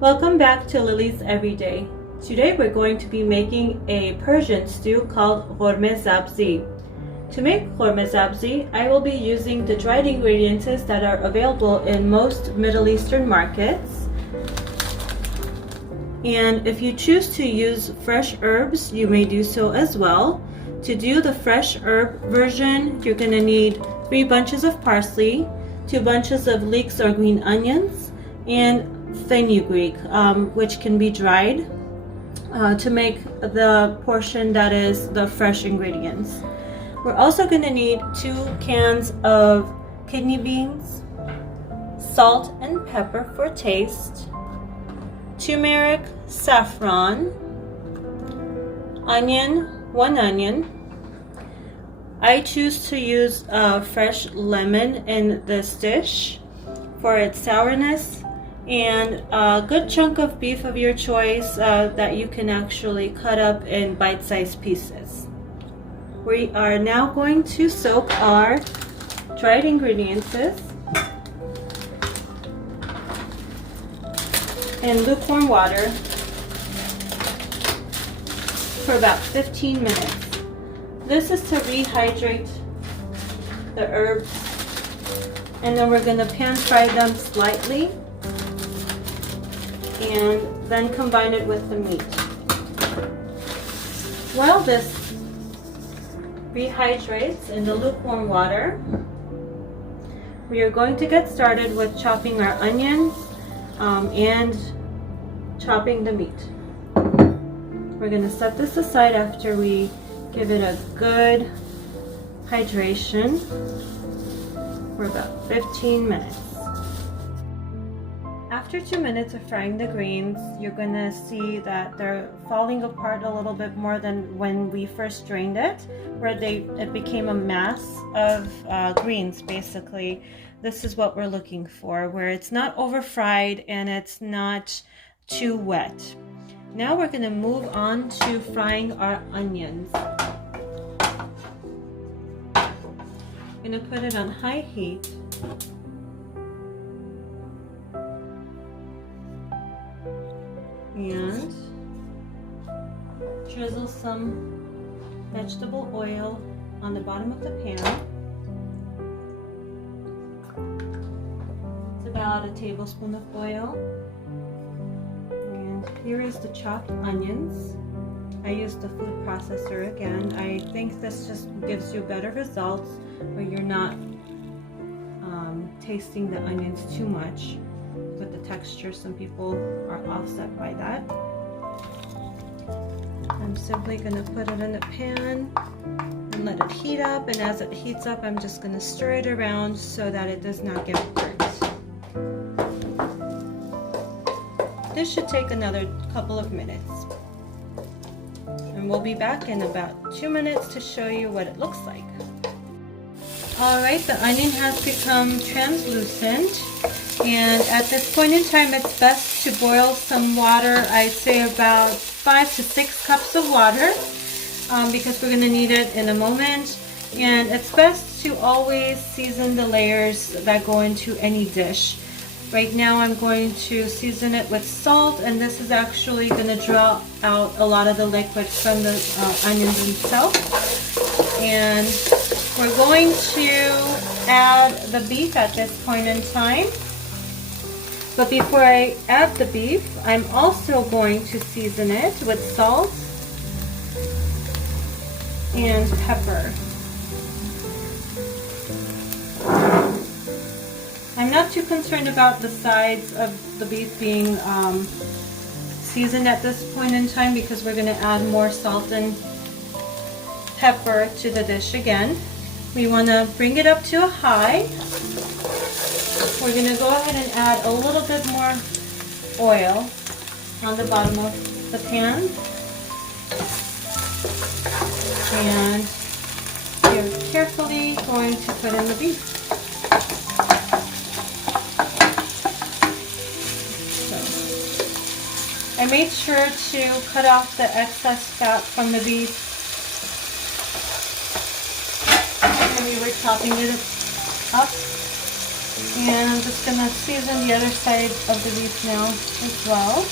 Welcome back to Lily's Everyday. Today we're going to be making a Persian stew called Ghormeh Sabzi. To make Ghormeh Sabzi, I will be using the dried ingredients that are available in most Middle Eastern markets. And if you choose to use fresh herbs, you may do so as well. To do the fresh herb version, you're going to need 3 bunches of parsley, 2 bunches of leeks or green onions, and fenugreek, which can be dried, to make the portion that is the fresh ingredients. We're also going to need 2 cans of kidney beans, salt and pepper for taste, turmeric, saffron, onion, 1 onion. I choose to use fresh lemon in this dish for its sourness, and a good chunk of beef of your choice that you can actually cut up in bite-sized pieces. We are now going to soak our dried ingredients in lukewarm water for about 15 minutes. This is to rehydrate the herbs, and then we're going to pan fry them slightly and then combine it with the meat. While this rehydrates in the lukewarm water, we are going to get started with chopping our onions and chopping the meat. We're going to set this aside after we give it a good hydration for about 15 minutes. After 2 minutes of frying the greens, you're going to see that they're falling apart a little bit more than when we first drained it, where it became a mass of greens basically. This is what we're looking for, where it's not over fried and it's not too wet. Now we're going to move on to frying our onions. I'm going to put it on high heat. And drizzle some vegetable oil on the bottom of the pan. It's about a tablespoon of oil. And here is the chopped onions. I used the food processor again. I think this just gives you better results where you're not tasting the onions too much with the texture. Some people are offset by that. I'm simply going to put it in the pan and let it heat up, and as it heats up, I'm just going to stir it around so that it does not get burnt. This should take another couple of minutes, and we'll be back in about 2 minutes to show you what it looks like. Alright, the onion has become translucent, and at this point in time it's best to boil some water. I'd say about 5 to 6 cups of water, because we're going to need it in a moment. And it's best to always season the layers that go into any dish. Right now I'm going to season it with salt, and this is actually going to draw out a lot of the liquid from the onions themselves. And we're going to add the beef at this point in time. But before I add the beef, I'm also going to season it with salt and pepper. I'm not too concerned about the sides of the beef being seasoned at this point in time, because we're going to add more salt and pepper to the dish again. We want to bring it up to a high. We're going to go ahead and add a little bit more oil on the bottom of the pan. And we're carefully going to put in the beef. So, I made sure to cut off the excess fat from the beef when we were chopping it up. And I'm just going to season the other side of the beef now as well.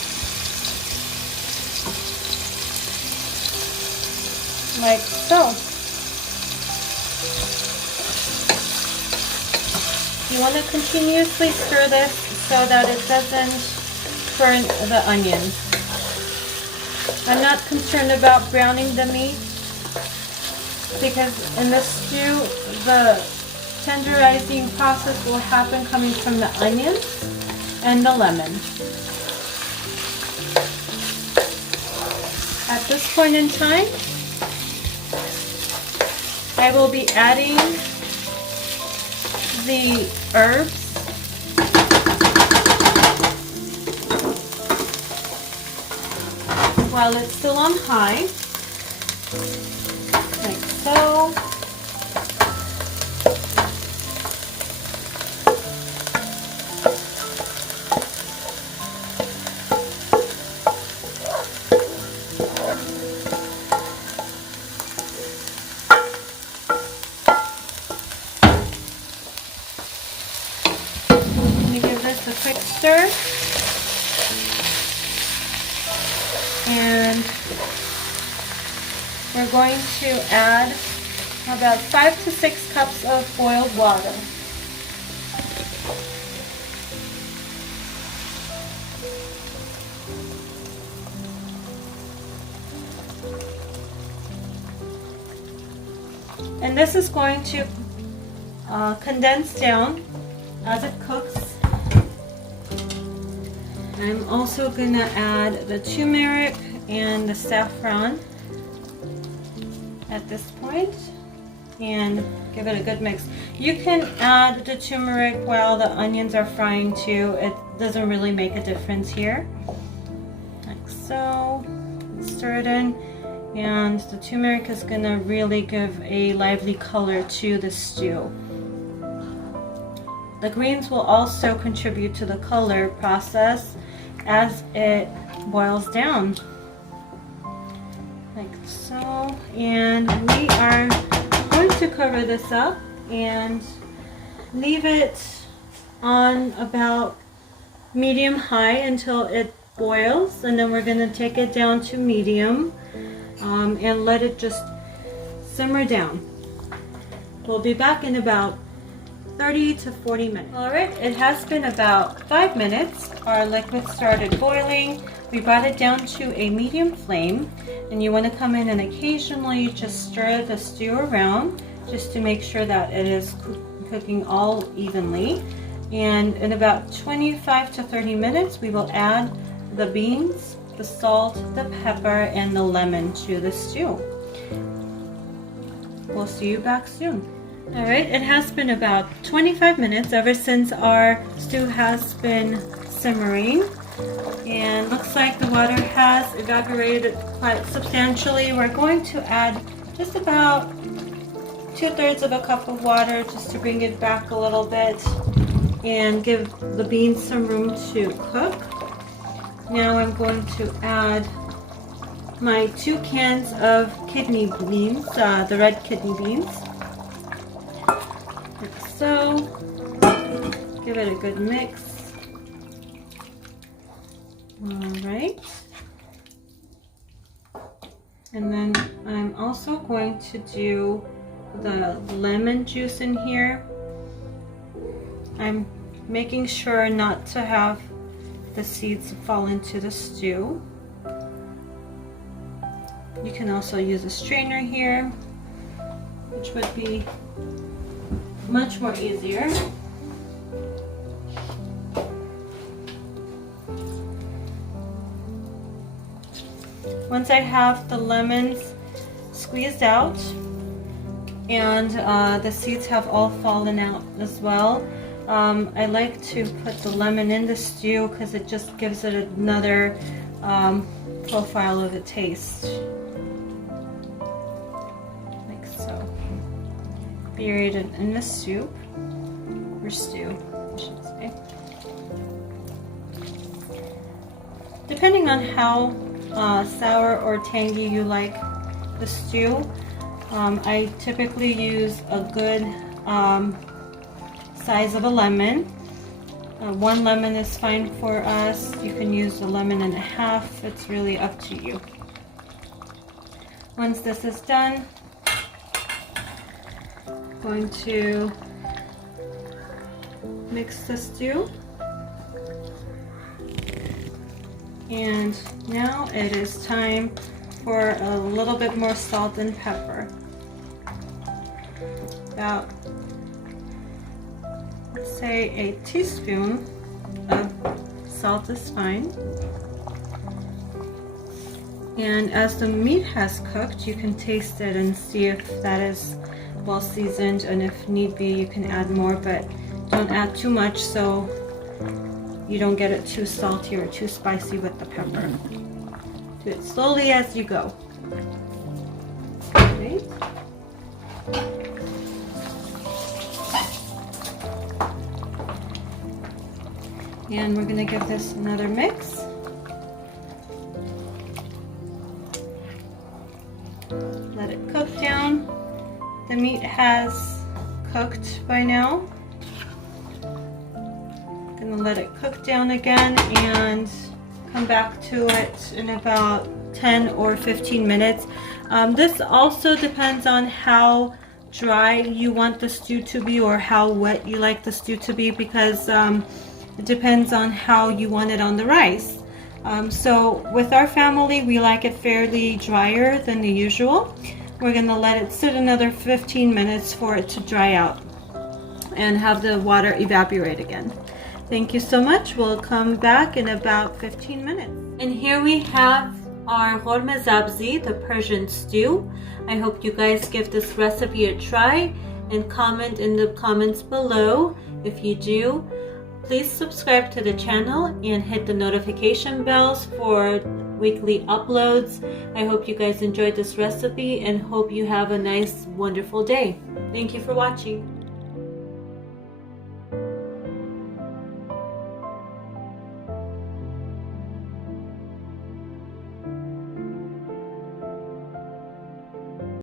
Like so. You want to continuously stir this so that it doesn't burn the onions. I'm not concerned about browning the meat because in the stew, the tenderizing process will happen coming from the onions and the lemon. At this point in time, I will be adding the herbs. While it's still on high, like so. Let me give this a quick stir. And we're going to add about 5 to 6 cups of boiled water. And this is going to condense down as it cooks. I'm also going to add the turmeric and the saffron at this point and give it a good mix. You can add the turmeric while the onions are frying too. It doesn't really make a difference here. Like so. Stir it in, and the turmeric is going to really give a lively color to the stew. The greens will also contribute to the color process as it boils down, like so. And we are going to cover this up and leave it on about medium high until it boils, and then we're going to take it down to medium and let it just simmer down. We'll be back in about 30 to 40 minutes. Alright, it has been about 5 minutes. Our liquid started boiling. We brought it down to a medium flame, and you want to come in and occasionally just stir the stew around just to make sure that it is cooking all evenly. And in about 25 to 30 minutes, we will add the beans, the salt, the pepper, and the lemon to the stew. We'll see you back soon. Alright, it has been about 25 minutes ever since our stew has been simmering, and looks like the water has evaporated quite substantially. We're going to add just about 2/3 of a cup of water just to bring it back a little bit and give the beans some room to cook. Now I'm going to add my 2 cans of kidney beans, the red kidney beans. Like so. Give it a good mix. Alright. And then I'm also going to do the lemon juice in here. I'm making sure not to have the seeds fall into the stew. You can also use a strainer here, which would be much more easier. Once I have the lemons squeezed out and the seeds have all fallen out as well, I like to put the lemon in the stew because it just gives it another profile of the taste. Like so. Buried it in the soup, or stew, I should say. Depending on how sour or tangy you like the stew, I typically use a good size of a lemon. 1 lemon is fine for us. You can use a lemon and a half. It's really up to you. Once this is done, I'm going to mix the stew. And now it is time for a little bit more salt and pepper. About, let's say, a teaspoon of salt is fine. And as the meat has cooked, you can taste it and see if that is well seasoned, and if need be you can add more, but don't add too much so you don't get it too salty or too spicy with the pepper. Do it slowly as you go. Okay. And we're going to give this another mix. Let it cook down. The meat has cooked by now. Gonna let it cook down again and come back to it in about 10 or 15 minutes. This also depends on how dry you want the stew to be or how wet you like the stew to be, because it depends on how you want it on the rice. So with our family, we like it fairly drier than the usual. We're gonna let it sit another 15 minutes for it to dry out and have the water evaporate again. Thank you so much. We'll come back in about 15 minutes. And here we have our Ghormeh Sabzi, the Persian stew. I hope you guys give this recipe a try and comment in the comments below. If you do, please subscribe to the channel and hit the notification bells for weekly uploads. I hope you guys enjoyed this recipe and hope you have a nice, wonderful day. Thank you for watching.